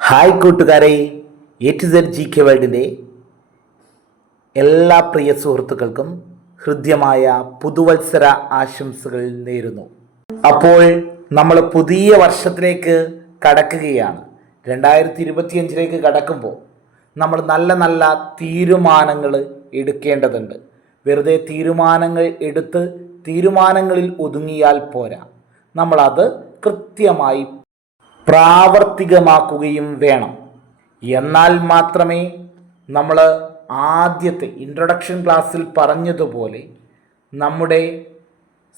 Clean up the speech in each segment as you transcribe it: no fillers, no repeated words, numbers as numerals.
Hi കൂട്ടുകാരെ, A to Z G K വേൾഡിൻ്റെ എല്ലാ പ്രിയ സുഹൃത്തുക്കൾക്കും ഹൃദ്യമായ പുതുവത്സര ആശംസകൾ നേരുന്നു. അപ്പോൾ നമ്മൾ പുതിയ വർഷത്തിലേക്ക് കടക്കുകയാണ്. 2025 കടക്കുമ്പോൾ നമ്മൾ നല്ല നല്ല തീരുമാനങ്ങൾ എടുക്കേണ്ടതുണ്ട്. വെറുതെ തീരുമാനങ്ങൾ എടുത്ത് തീരുമാനങ്ങളിൽ ഒതുങ്ങിയാൽ പോരാ, നമ്മളത് കൃത്യമായി പ്രാവർത്തികമാക്കുകയും വേണം. എന്നാൽ മാത്രമേ നമ്മൾ ആദ്യത്തെ ഇൻട്രൊഡക്ഷൻ ക്ലാസ്സിൽ പറഞ്ഞതുപോലെ നമ്മുടെ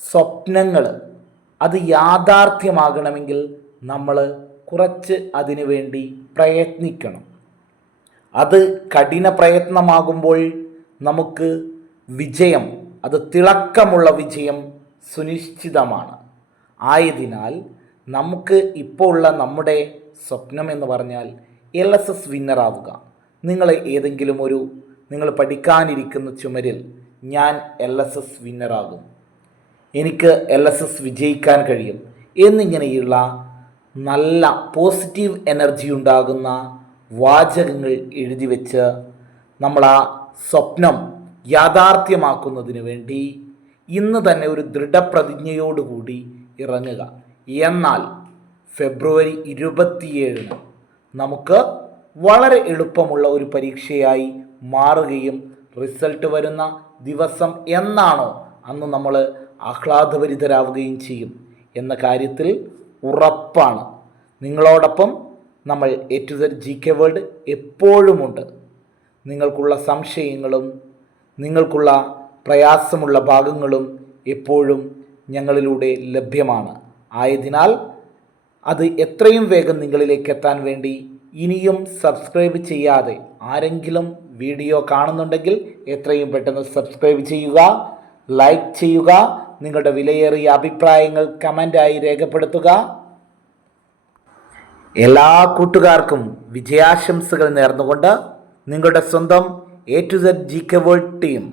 സ്വപ്നങ്ങൾ അത് യാഥാർത്ഥ്യമാകണമെങ്കിൽ നമ്മൾ കുറച്ച് അതിനു വേണ്ടി പ്രയത്നിക്കണം. അത് കഠിന പ്രയത്നമാകുമ്പോൾ നമുക്ക് വിജയം, അത് തിളക്കമുള്ള വിജയം സുനിശ്ചിതമാണ്. ആയതിനാൽ നമുക്ക് ഇപ്പോൾ ഉള്ള നമ്മുടെ സ്വപ്നം എന്ന് പറഞ്ഞാൽ LSS വിന്നറാവുക. നിങ്ങൾ പഠിക്കാനിരിക്കുന്ന ചുമരിൽ ഞാൻ LSS വിന്നറാകും, എനിക്ക് LSS വിജയിക്കാൻ കഴിയും എന്നിങ്ങനെയുള്ള നല്ല പോസിറ്റീവ് എനർജി ഉണ്ടാകുന്ന വാചകങ്ങൾ എഴുതി വെച്ച് നമ്മൾ ആ സ്വപ്നം യാഥാർത്ഥ്യമാക്കുന്നതിന് വേണ്ടി ഇന്ന് തന്നെ ഒരു ദൃഢപ്രതിജ്ഞയോടുകൂടി ഇറങ്ങുക. എന്നാൽ ഫെബ്രുവരി 27 നമുക്ക് വളരെ എളുപ്പമുള്ള ഒരു പരീക്ഷയായി മാറുകയും റിസൾട്ട് വരുന്ന ദിവസം എന്നാണോ അന്ന് നമ്മൾ ആഹ്ലാദഭരിതരാവുകയും ചെയ്യും എന്ന കാര്യത്തിൽ ഉറപ്പാണ്. നിങ്ങളോടൊപ്പം നമ്മൾ A to Z G K world എപ്പോഴുമുണ്ട്. നിങ്ങൾക്കുള്ള സംശയങ്ങളും നിങ്ങൾക്കുള്ള പ്രയാസമുള്ള ഭാഗങ്ങളും എപ്പോഴും ഞങ്ങളിലൂടെ ലഭ്യമാണ്. ആയതിനാൽ അത് എത്രയും വേഗം നിങ്ങളിലേക്ക് എത്താൻ വേണ്ടി ഇനിയും സബ്സ്ക്രൈബ് ചെയ്യാതെ ആരെങ്കിലും വീഡിയോ കാണുന്നുണ്ടെങ്കിൽ എത്രയും പെട്ടെന്ന് സബ്സ്ക്രൈബ് ചെയ്യുക, ലൈക്ക് ചെയ്യുക, നിങ്ങളുടെ വിലയേറിയ അഭിപ്രായങ്ങൾ കമൻ്റായി രേഖപ്പെടുത്തുക. എല്ലാ കൂട്ടുകാർക്കും വിജയാശംസകൾ നേർന്നുകൊണ്ട് നിങ്ങളുടെ സ്വന്തം A to Z G K world team.